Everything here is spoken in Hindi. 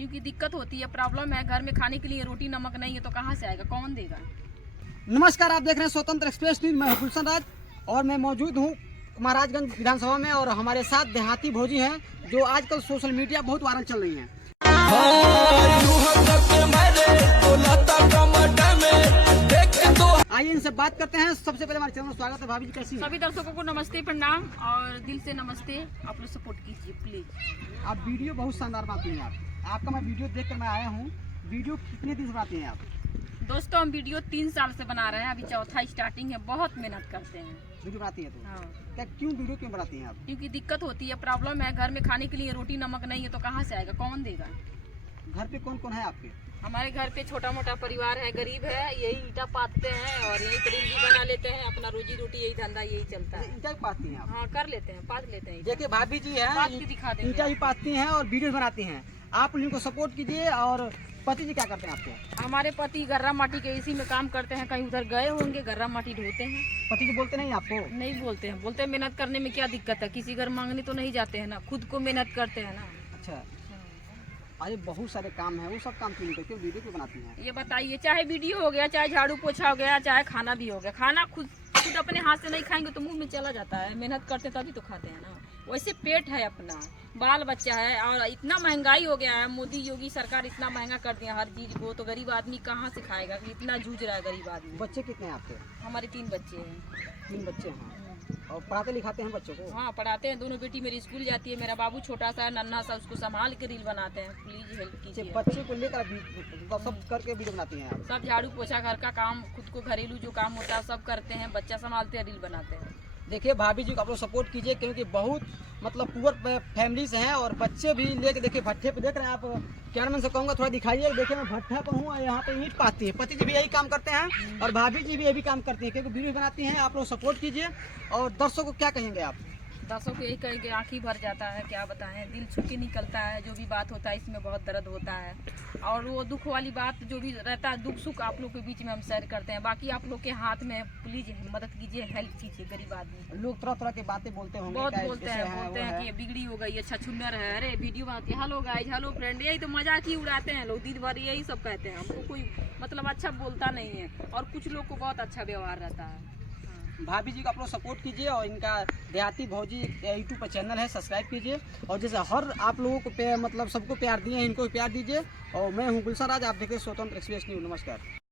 क्योंकि दिक्कत होती है, प्रॉब्लम है। घर में खाने के लिए रोटी नमक नहीं है तो कहाँ से आएगा, कौन देगा। नमस्कार, आप देख रहे हैं स्वतंत्र एक्सप्रेस न्यूज। मैं हूं गुलशन राज और मैं मौजूद हूं महाराजगंज विधानसभा में और हमारे साथ देहाती भौजी हैं जो आजकल सोशल मीडिया बहुत वायरल चल रही हैं। आइए इनसे बात करते हैं। सबसे पहले हमारे चैनल में स्वागत है। भाभी जी कैसी हैं? सभी दर्शकों को नमस्ते, प्रणाम और दिल से नमस्ते। आप लोग सपोर्ट कीजिए प्लीज। आप वीडियो बहुत शानदार बनाती हैं। आपका मैं वीडियो देख कर मैं आया हूँ। वीडियो कितने दिन से बनाती हैं आप? दोस्तों, हम वीडियो 3 साल से बना रहे हैं, अभी चौथा स्टार्टिंग है। बहुत मेहनत करते हैं। वीडियो बनाती है तो हाँ, क्या क्यों वीडियो क्यों बनाती हैं आप? क्योंकि दिक्कत होती है, प्रॉब्लम है। घर में खाने के लिए रोटी नमक नहीं है तो कहाँ से आएगा, कौन देगा। घर पे कौन कौन है आपके? हमारे घर पे छोटा मोटा परिवार है, गरीब है, यही ईटा पाथते हैं और यही करीब भी बना लेते हैं। अपना रोजी रोटी यही धंधा यही चलता है। ईंटा भी पाथती हैं आप? हाँ, कर लेते हैं, पाथ लेते हैं। देखिए भाभी जी पाथ हैं, के दिखा ईंटा देंगे। भी पाथती हैं और वीडियो बनाती हैं। आप उनको सपोर्ट कीजिए। और पति जी क्या करते हैं आपके? हमारे पति गर्रा माटी के इसी में काम करते हैं। कहीं उधर गए होंगे, गर्रा माटी ढोते हैं। पति जी बोलते नहीं आपको? नहीं बोलते हैं, बोलते हैं मेहनत करने में क्या दिक्कत है, किसी घर मांगने तो नहीं जाते हैं ना, खुद को मेहनत करते हैं ना। अच्छा, अरे बहुत सारे काम है, वो सब काम क्यों नहीं करते, वीडियो क्यों बनाती हैं? ये बताइए, चाहे वीडियो हो गया, चाहे झाड़ू पोछा हो गया, चाहे खाना भी हो गया। खाना खुद अपने हाथ से नहीं खाएंगे तो मुंह में चला जाता है। मेहनत करते तभी तो खाते हैं ना। वैसे पेट है अपना, बाल बच्चा है और इतना महंगाई हो गया है। मोदी योगी सरकार इतना महंगा कर दिया हर चीज को, तो गरीब आदमी कहाँ से खाएगा। इतना जूझ रहा है गरीब आदमी। बच्चे कितने हैं आपके? हमारे 3 बच्चे हैं। 3 बच्चे हैं। और पढ़ाते लिखाते हैं बच्चों को? हाँ, पढ़ाते हैं। दोनों बेटी मेरी स्कूल जाती है। मेरा बाबू छोटा सा है, नन्हा सा, उसको संभाल के रील बनाते हैं। प्लीज हेल्प कीजिए। बच्चे को लेकर सब करके वीडियो बनाती हैं आप? सब झाड़ू पोछा, घर का काम, खुद को घरेलू जो काम होता है सब करते हैं। बच्चा संभालते हैं, रील बनाते हैं। देखिए भाभी जी को आप लोग सपोर्ट कीजिए, क्योंकि बहुत मतलब पुअर फैमिलीज हैं और बच्चे भी लेके देखिए भट्ठे पे देख रहे हैं आप। कैमरामैन से कहूँगा थोड़ा दिखाइए। देखिए मैं भट्ठा पर हूँ और यहाँ पे ईंट पाथती है। पति जी भी यही काम करते हैं और भाभी जी भी यही काम करती हैं, क्योंकि वीडियो बनाती हैं। आप लोग सपोर्ट कीजिए। और दर्शकों को क्या कहेंगे आप? दर्शकों को यही कहेंगे, आँख ही भर जाता है, क्या बताएं, दिल छू के निकलता है। जो भी बात होता है इसमें बहुत दर्द होता है और वो दुख वाली बात जो भी रहता है, दुख सुख आप लोग के बीच में हम शेयर करते हैं। बाकी आप लोग के हाथ में, प्लीज मदद कीजिए, हेल्प कीजिए गरीब आदमी। लोग तरह तरह की बातें बोलते होंगे, बहुत बोलते हैं कि ये बिगड़ी हो गई, अच्छा छुन्नर है, अरे वीडियो बनाती है, हेलो गाइज, हेलो फ्रेंड, यही तो मजाक ही उड़ाते हैं लोग दिन भर, यही सब कहते हैं। हमको कोई मतलब अच्छा बोलता नहीं है और कुछ लोग को बहुत अच्छा व्यवहार रहता है। भाभी जी को आप लोग सपोर्ट कीजिए और इनका देहाती भौजी यूट्यूब पर चैनल है, सब्सक्राइब कीजिए। और जैसे हर आप लोगों को मतलब सबको प्यार दिए हैं, इनको भी प्यार दीजिए। और मैं हूँ गुलशन राज, आप देखिए स्वतंत्र एक्सप्रेस न्यूज। नमस्कार।